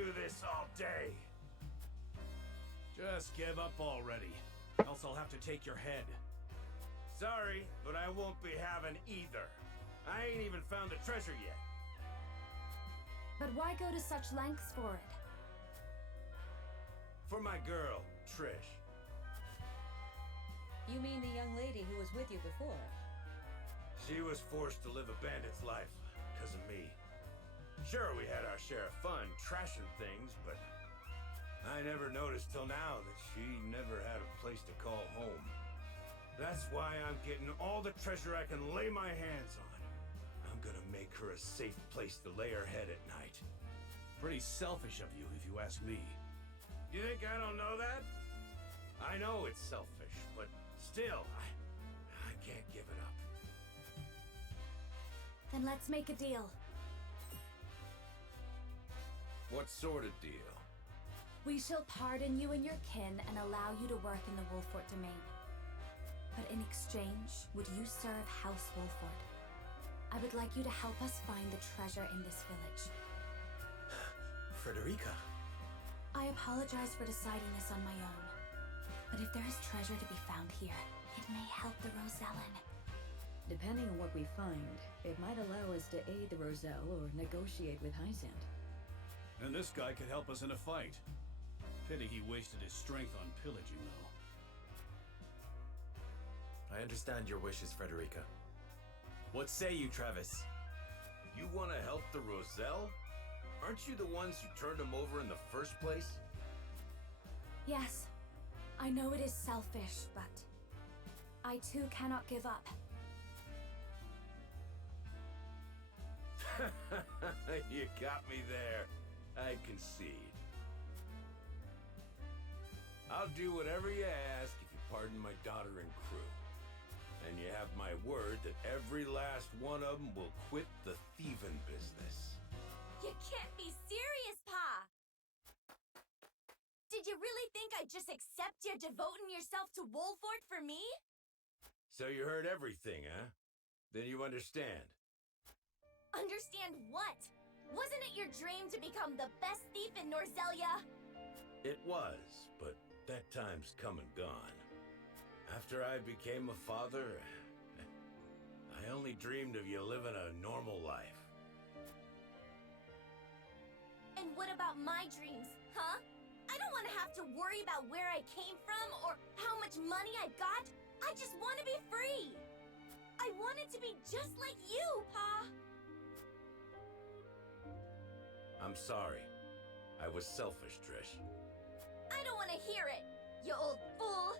do this all day. Just give up already, else I'll have to take your head. Sorry, but I won't be having either. I ain't even found the treasure yet. But why go to such lengths for it? For my girl, Trish. You mean the young lady who was with you before? She was forced to live a bandit's life because of me. Sure, we had our share of fun trashing things, but I never noticed till now that she never had a place to call home. That's why I'm getting all the treasure I can lay my hands on. I'm gonna make her a safe place to lay her head at night. Pretty selfish of you, if you ask me. You think I don't know that? I know it's selfish, but still, I can't give it up. Then let's make a deal. What sort of deal? We shall pardon you and your kin and allow you to work in the Wolfort domain. But in exchange, would you serve House Wolfort? I would like you to help us find the treasure in this village. Frederica. I apologize for deciding this on my own. But if there is treasure to be found here, it may help the Rosellen. Depending on what we find, it might allow us to aid the Roselle or negotiate with Hysand. And this guy could help us in a fight. Pity he wasted his strength on pillaging, though. I understand your wishes, Frederica. What say you, Travis? You want to help the Roselle? Aren't you the ones who turned them over in the first place? Yes, I know it is selfish, but I too cannot give up. You got me there. I concede. I'll do whatever you ask if you pardon my daughter and crew. And you have my word that every last one of them will quit the thieving business. You can't be serious, Pa! Did you really think I'd just accept you devoting yourself to Wolfort for me? So you heard everything, huh? Then you understand. Understand what? Wasn't it your dream to become the best thief in Norzelia? It was, but that time's come and gone. After I became a father, I only dreamed of you living a normal life. And what about my dreams, huh? I don't want to have to worry about where I came from or how much money I got. I just want to be free. I want it to be just like you, Pa. I'm sorry. I was selfish, Trish. I don't want to hear it, you old fool.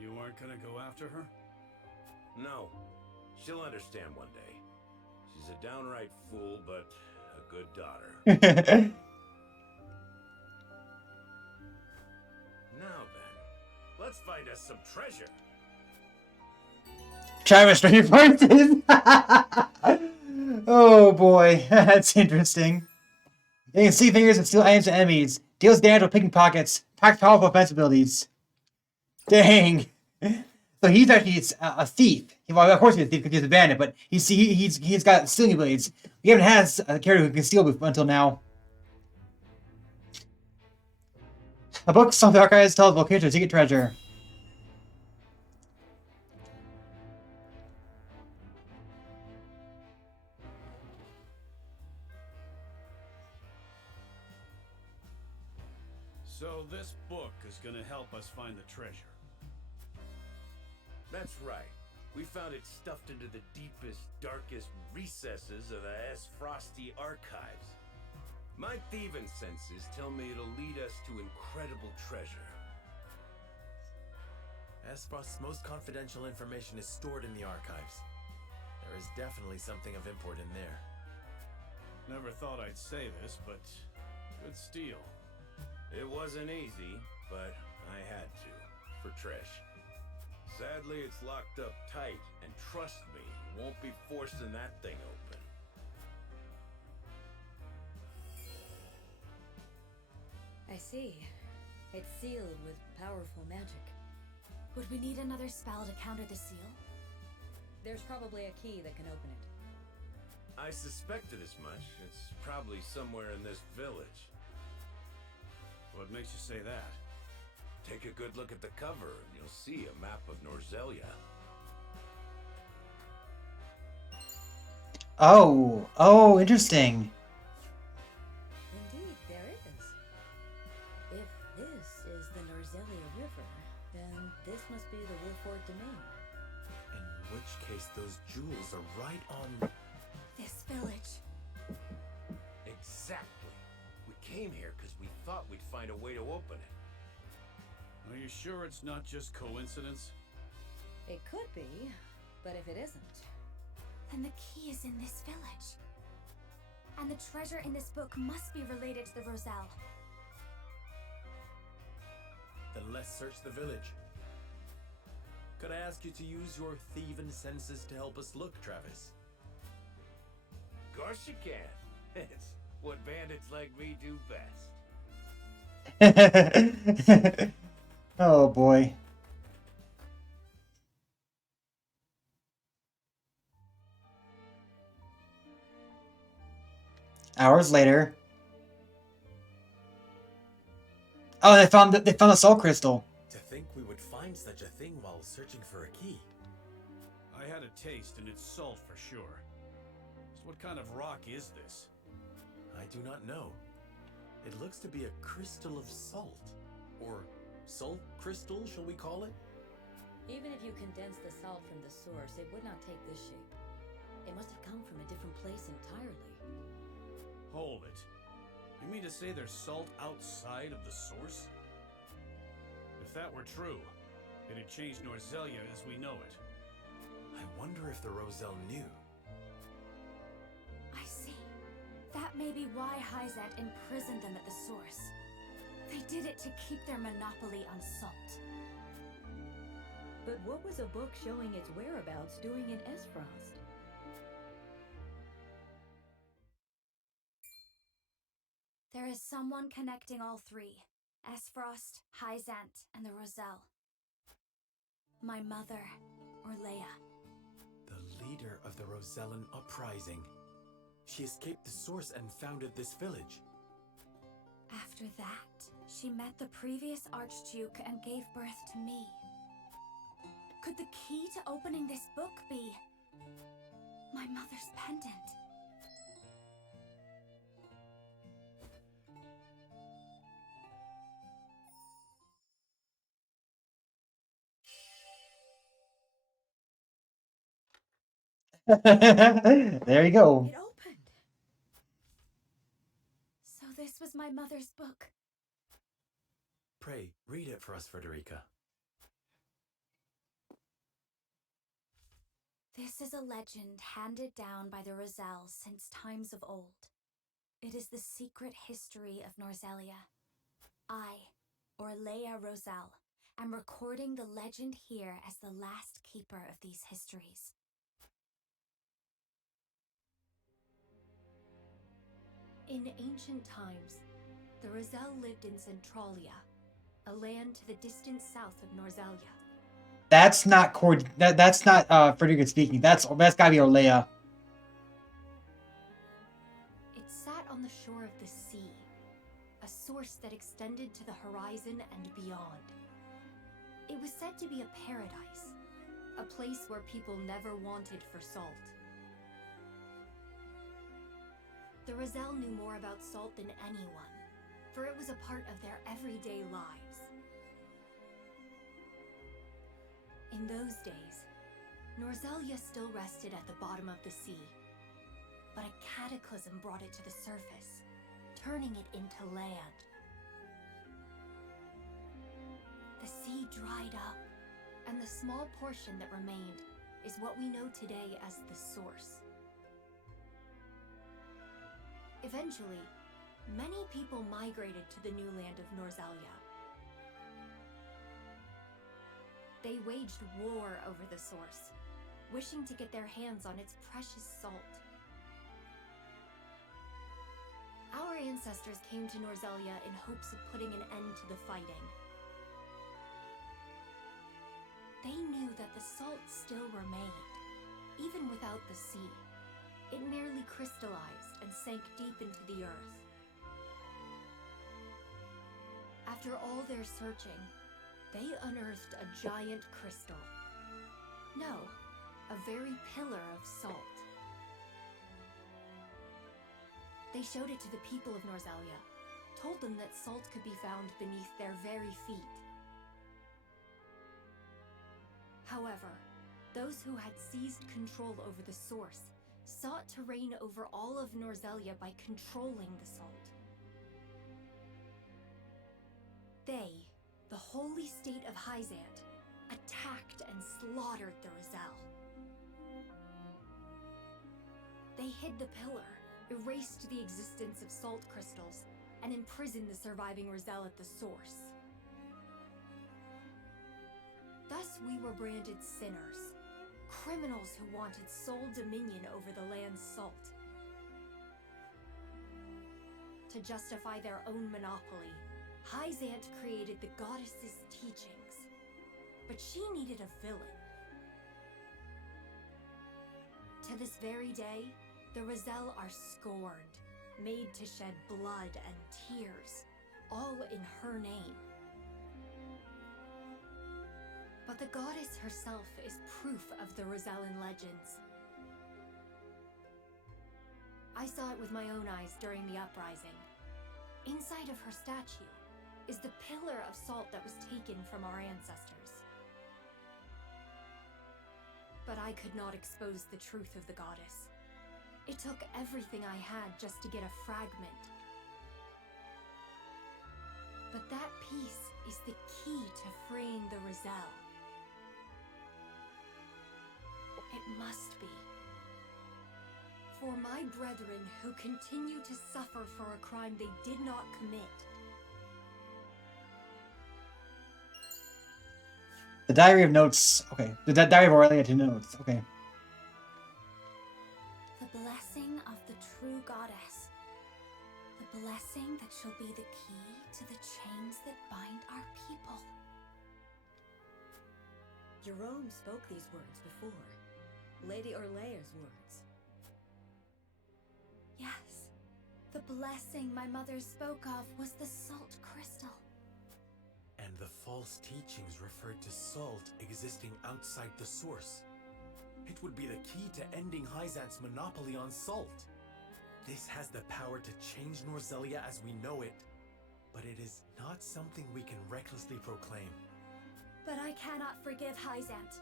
You weren't gonna go after her? No. She'll understand one day. She's a downright fool, but a good daughter. Now then, let's find us some treasure. Travis reinforces. Oh boy, that's interesting. You can see fingers and steal items to enemies. Deals damage while picking pockets. Packs powerful offensive abilities. Dang. So he's actually a thief. Well, of course he's a thief because he's a bandit, but he's got stealing abilities. We haven't had a character who can steal until now. A book on the archives tells location of secret treasure. So this book is gonna help us find the treasure. That's right. We found it stuffed into the deepest, darkest recesses of the S. Frosty archives. My thieving senses tell me it'll lead us to incredible treasure. Frost's most confidential information is stored in the archives. There is definitely something of import in there. Never thought I'd say this, but good steal. It wasn't easy, but I had to, for Trish. Sadly, it's locked up tight, and trust me, you won't be forcing that thing open. I see. It's sealed with powerful magic. Would we need another spell to counter the seal? There's probably a key that can open it. I suspected as much. It's probably somewhere in this village. What makes you say that? Take a good look at the cover and you'll see a map of Norzelia. Oh, interesting. Indeed, there is. If this is the Norzelia River, then this must be the Wolfort Domain. In which case, those jewels are right on. This village. Exactly. We came here because we thought we'd find a way to open it. Are you sure it's not just coincidence? It could be, but if it isn't, Then the key is in this village. And the treasure in this book must be related to the Roselle. Then let's search the village. Could I ask you to use your thieving senses to help us look, Travis? Of course you can. It's what bandits like me do best. Oh boy. Hours later. Oh, they found the soul crystal. To think we would find such a thing while searching for a key. I had a taste and it's salt for sure. So what kind of rock is this? I do not know. It looks to be a crystal of salt. Or salt crystal, shall we call it? even if you condense the salt from the source, it would not take this shape. It must have come from a different place entirely. Hold it. You mean to say there's salt outside of the source? If that were true, it'd change Norzelia as we know it. I wonder if the Roselle knew. I see. That may be why Hyzat imprisoned them at the source. They did it to keep their monopoly on salt. But what was a book showing its whereabouts doing in Esfrost? There is someone connecting all three. Esfrost, Hyzant, and the Roselle. My mother, Orlea. The leader of the Rosellan uprising. She escaped the source and founded this village. After that, she met the previous Archduke and gave birth to me. Could the key to opening this book be my mother's pendant? There you go. It opened. So this was my mother's book. Pray, read it for us, Frederica. This is a legend handed down by the Roselle since times of old. It is the secret history of Norzelia. I, Orlea Roselle, am recording the legend here as the last keeper of these histories. In ancient times, the Roselle lived in Centralia, a land to the distant south of Norzelia. That's not that's not Frederica speaking. That's gotta be Orlea. It sat on the shore of the sea, a source that extended to the horizon and beyond. It was said to be a paradise, a place where people never wanted for salt. The Roselle knew more about salt than anyone, for it was a part of their everyday lives. In those days, Norzelia still rested at the bottom of the sea, but a cataclysm brought it to the surface, turning it into land. The sea dried up, and the small portion that remained is what we know today as the source. Eventually, many people migrated to the new land of Norzelia. They waged war over the source, wishing to get their hands on its precious salt. Our ancestors came to Norzelia in hopes of putting an end to the fighting. They knew that the salt still remained, even without the sea. it nearly crystallized and sank deep into the earth. After all their searching, they unearthed a giant crystal. No, a very pillar of salt. They showed it to the people of Norzelia, told them that salt could be found beneath their very feet. However, those who had seized control over the source sought to reign over all of Norzelia by controlling the salt. They, the holy state of Hyzant, attacked and slaughtered the Roselle. They hid the pillar, erased the existence of salt crystals, and imprisoned the surviving Roselle at the source. Thus we were branded sinners, criminals who wanted sole dominion over the land's salt. To justify their own monopoly, Hyzant created the goddess's teachings, but she needed a villain. To this very day, the Roselle are scorned, made to shed blood and tears, all in her name. But the goddess herself is proof of the Rosellan legends. I saw it with my own eyes during the uprising. Inside of her statue is the pillar of salt that was taken from our ancestors. But I could not expose the truth of the goddess. It took everything I had just to get a fragment. But that piece is the key to freeing the Roselle. It must be. For my brethren who continue to suffer for a crime they did not commit. The Diary of Notes. Okay. The Diary of Aurelia to Notes. Okay. The blessing of the true goddess. The blessing that shall be the key to the chains that bind our people. Jerome spoke these words before. Lady Orlea's words. Yes. The blessing my mother spoke of was the salt crystal. And the false teachings referred to salt existing outside the source. It would be the key to ending Hyzant's monopoly on salt. This has the power to change Norzelia as we know it, but it is not something we can recklessly proclaim. But I cannot forgive Hyzant.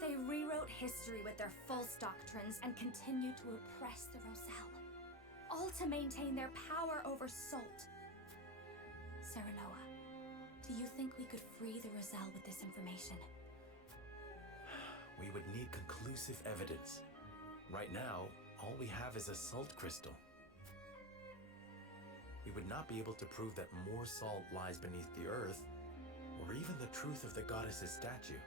They rewrote history with their false doctrines and continue to oppress the Roselle, all to maintain their power over salt. Serenoa, do you think we could free the Roselle with this information? We would need conclusive evidence. Right now, all we have is a salt crystal. We would not be able to prove that more salt lies beneath the earth, or even the truth of the goddess's statue.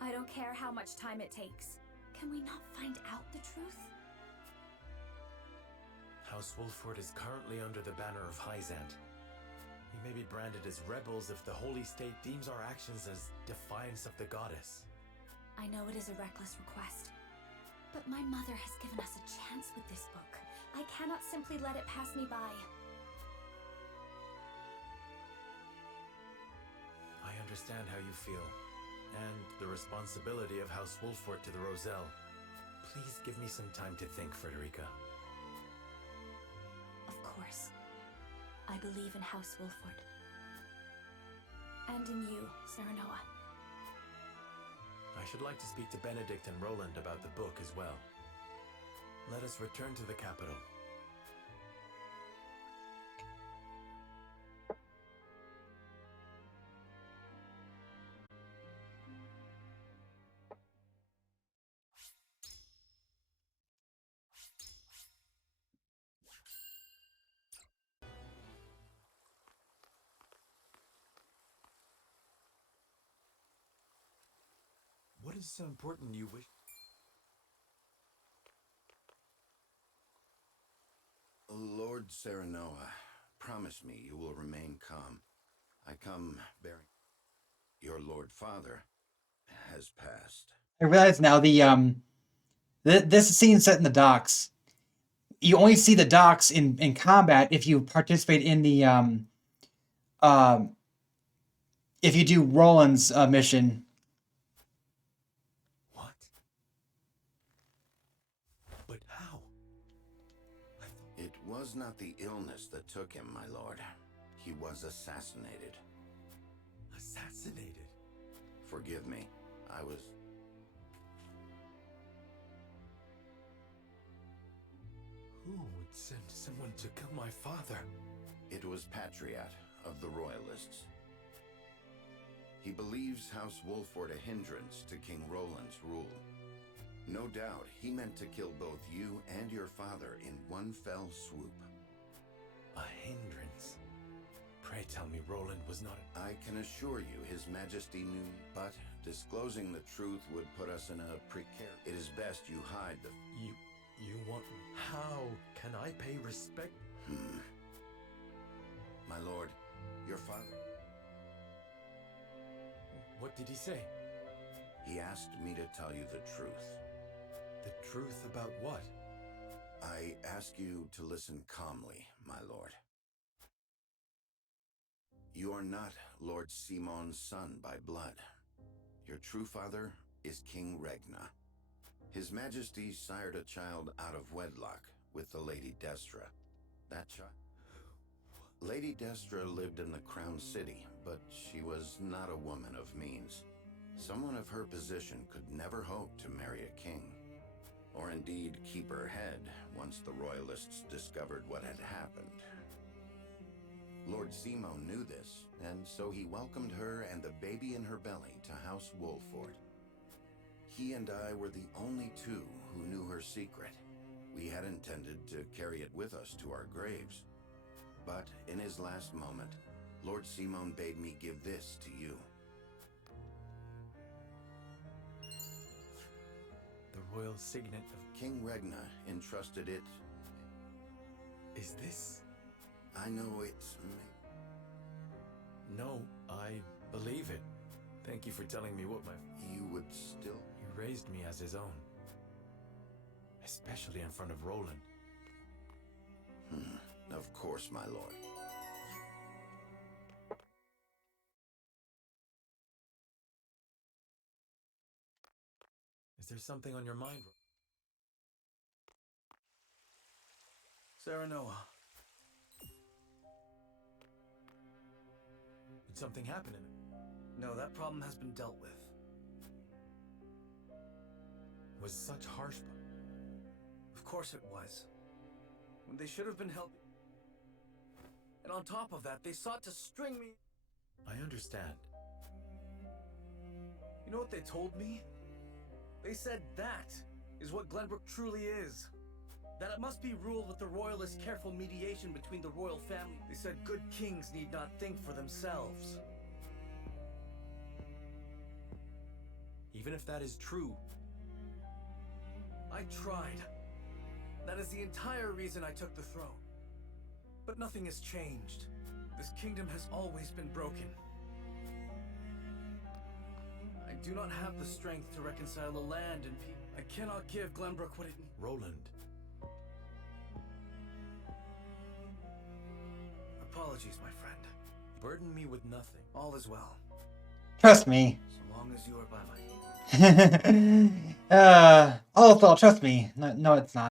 I don't care how much time it takes. Can we not find out the truth? House Wolford is currently under the banner of Hyzant. We may be branded as rebels if the Holy State deems our actions as defiance of the goddess. I know it is a reckless request, but my mother has given us a chance with this book. I cannot simply let it pass me by. I understand how you feel, and the responsibility of House Wolford to the Roselle. Please give me some time to think, Frederica. Of course. I believe in House Wolford. And in you, Serenoa. I should like to speak to Benedict and Roland about the book as well. Let us return to the capital. What is so important you wish? Lord Serenoa, promise me you will remain calm. I come bearing... Your Lord Father has passed. I realize now this scene set in the docks. You only see the docks in combat if you participate in the if you do Roland's mission. What? But how? It was not the illness that took him, my lord. He was assassinated. Assassinated? Forgive me. I was... Who would send someone to kill my father? It was Patriot of the Royalists. He believes House Wolford a hindrance to King Roland's rule. No doubt he meant to kill both you and your father in one fell swoop. A hindrance? Pray tell me Roland was not... I can assure you His Majesty knew, but disclosing the truth would put us in a precarious... It is best you hide the... You want... How can I pay respect? My lord, your father... What did he say? He asked me to tell you the truth. The truth about what? I ask you to listen calmly, my lord. You are not Lord Simon's son by blood. Your true father is King Regna. His Majesty sired a child out of wedlock with the Lady Destra. That child... Lady Destra lived in the Crown City, but she was not a woman of means. Someone of her position could never hope to marry a king, or indeed keep her head once the Royalists discovered what had happened. Lord Simon knew this, and so he welcomed her and the baby in her belly to House Wolford. He and I were the only two who knew her secret. We had intended to carry it with us to our graves. But in his last moment, Lord Simon bade me give this to you. The royal signet of... King Regna entrusted it... Is this... I know it's... No, I believe it. Thank you for telling me what my... You would still... He raised me as his own. Especially in front of Roland. Of course, my lord. Is there something on your mind? Serenoa. Did something happen in it? No, that problem has been dealt with. Was such harsh... Of course it was. When they should have been helping. And on top of that, they sought to string me. I understand. You know what they told me? They said that is what Glenbrook truly is. That it must be ruled with the royalist careful mediation between the royal family. They said good kings need not think for themselves. Even if that is true. I tried. That is the entire reason I took the throne. But nothing has changed. This kingdom has always been broken. I do not have the strength to reconcile the land and people. I cannot give Glenbrook what it... Roland. Apologies, my friend. Burden me with nothing. All is well. Trust me. So long as you are by my... Also, trust me. No, it's not.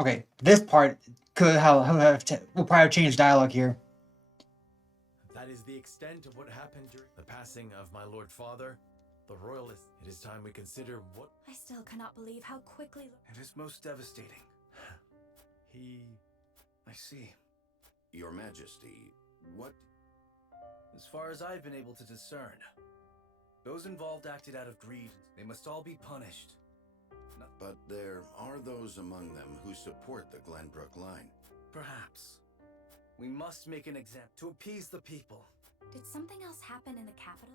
Okay, this part will probably have changed dialogue here. That is the extent of what happened during the passing of my Lord Father, the Royalist. It is time we consider what... I still cannot believe how quickly... It is most devastating. He... I see. Your Majesty, what... As far as I've been able to discern, those involved acted out of greed. They must all be punished. But there are those among them who support the Glenbrook line. Perhaps. We must make an example to appease the people. Did something else happen in the capital?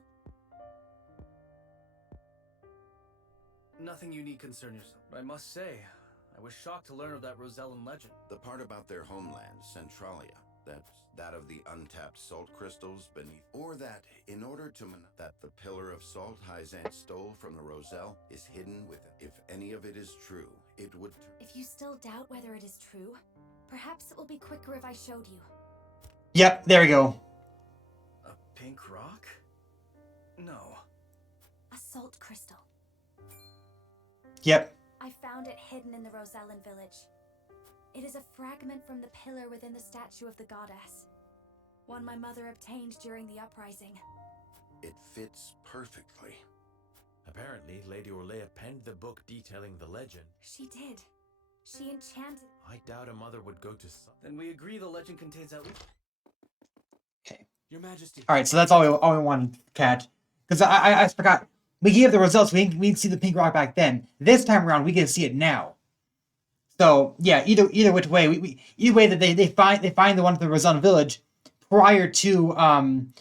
Nothing you need concern yourself. But I must say, I was shocked to learn of that Rosellan legend. The part about their homeland, Centralia. That's that of the untapped salt crystals beneath. Or that, in order to that the pillar of salt Hyzant stole from the Roselle is hidden with it. If any of it is true, it would... If you still doubt whether it is true, perhaps it will be quicker if I showed you. Yep, there we go. A pink rock? No. A salt crystal. Yep. I found it hidden in the Rosellan village. It is a fragment from the pillar within the statue of the goddess. One my mother obtained during the uprising. It fits perfectly. Apparently, Lady Orlea penned the book detailing the legend. She did. She enchanted... I doubt a mother would go to... Then we agree the legend contains at least... Okay. Your Majesty. All right, so that's all we wanted to catch. Because I forgot. We gave the results. We didn't see the pink rock back then. This time around, we get to see it now. So yeah, either which way, either way that they find the one at the Rosellan village prior to Don't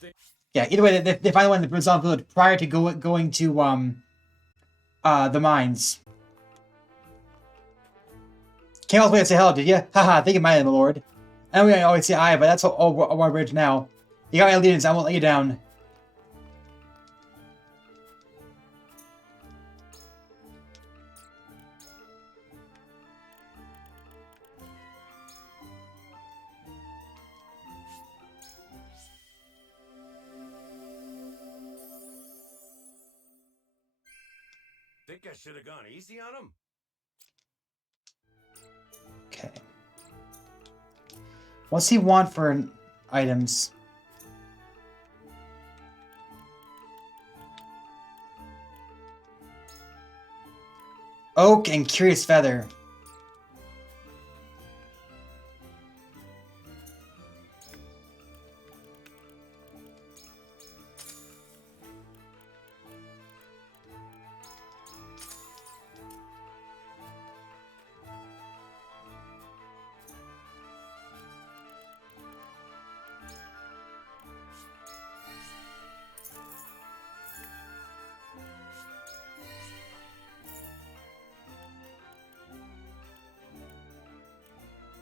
think. yeah, either way they find the one in the Rosellan village prior to going to the mines. Can't always wait to say hello, did you? Haha, think of my name, my lord. I know we always say aye, but that's all our bridge now. You got my allegiance, I won't let you down. Think I should have gone easy on him? Okay. What's he want for items? Oak and Curious Feather.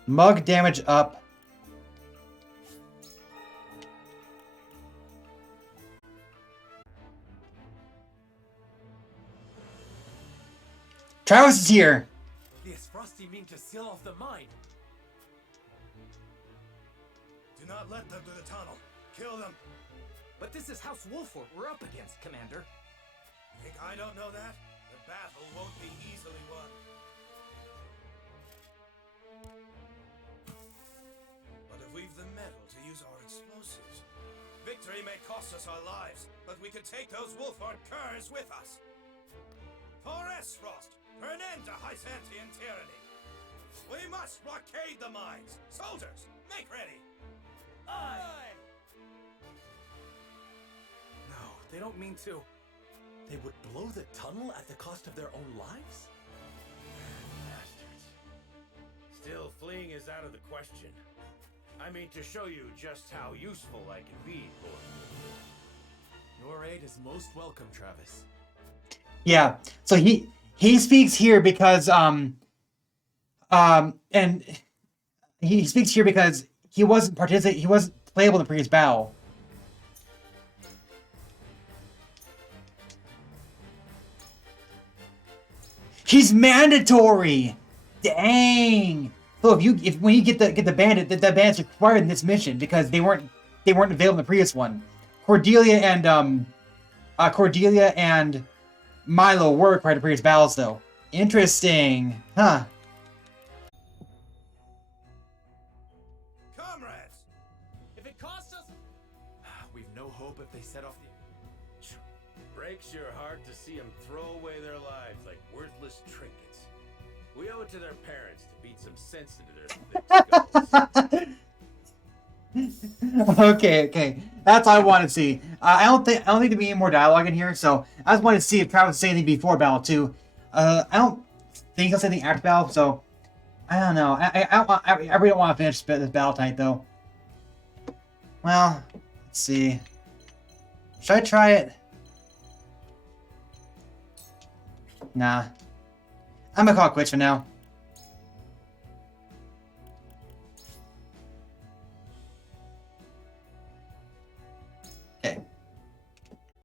Mug damage up. Travis is here. Yes, Frosty mean to seal off the mine. Do not let them to the tunnel. Kill them. But this is House Wolford we're up against, Commander. Think I don't know that? The battle won't be easily won. But if we've the metal to use our explosives, victory may cost us our lives, but we could take those Wolford curs with us. For Esfrost, for an end to Hyzantian tyranny. We must blockade the mines. Soldiers, make ready. Aye! No, they don't mean to. They would blow the tunnel at the cost of their own lives? Bastards. Still, fleeing is out of the question. I mean, to show you just how useful I can be, Lord. Your aid is most welcome, Travis. Yeah. So he speaks here because and he speaks here because he wasn't playable in the previous battle. He's mandatory. Dang. So when you get the bandit, that bandit's required in this mission because they weren't available in the previous one. Cordelia and Milo were required in previous battles though. Interesting. Huh. Comrades! If it costs us... We've no hope if they set off the... Breaks your heart to see them throw away their lives like worthless trinkets. We owe it to their parents to beat some sense into their thick skulls. Okay. That's all I want to see. I don't think there'd be any more dialogue in here, so I just wanted to see if Travis said anything before battle too. I don't think he'll say anything after battle, so I don't know. I really don't want to finish this battle tonight though. Well, let's see. Should I try it? Nah. I'm gonna call it quits for now.